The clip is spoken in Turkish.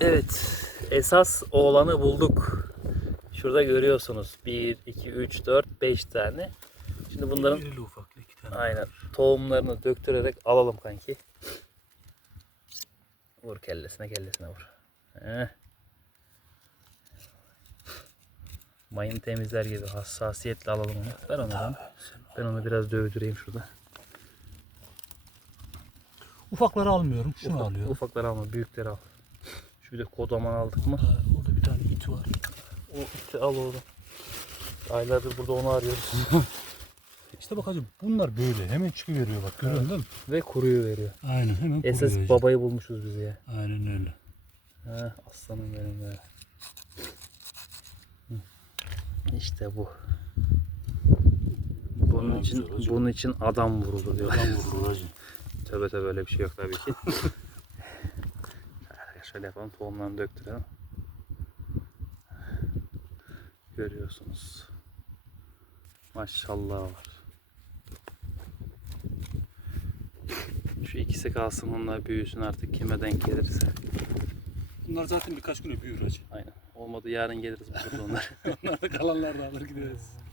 Evet, esas oğlanı bulduk. Şurada görüyorsunuz. 1, 2, 3, 4, 5 tane. Şimdi bunların İrili ufaklı iki tane. aynen tohumlarını döktürerek alalım kanki. Vur kellesine kellesine vur. Heh. Mayın temizler gibi hassasiyetle alalım onu. Ver onu bana. Ben onu biraz dövdüreyim şurada. Ufakları almıyorum. Şunu Ufak- alıyorum. Ufakları alma, büyükleri al. Şu bir de kodaman aldık mı? Orada, orada bir tane it var. O iti al orada. Aylardır burada onu arıyoruz. İşte bak hacı bunlar böyle hemen çıkıveriyor bak görüyorsun değil mi? Ve kuruyu veriyor. Aynen hemen Esas kuruyor hacı. babayı bulmuşuz biz ya. Aynen öyle. Ha, aslanım benim be. İşte bu. Bunun için hocam. bunun için adam vuruldu diyor. Adam vurur hacı. Tövbe tövbe öyle bir şey yok tabii ki. Şöyle yapalım tohumlarını döktürelim. Görüyorsunuz. Maşallah var. Şu ikisi kalsın onlar büyüsün artık kime denk gelirse. Bunlar zaten birkaç güne büyür hacı. Aynen. Olmadı yarın geliriz burada onlar. Onlar da kalanlar da alır gideriz.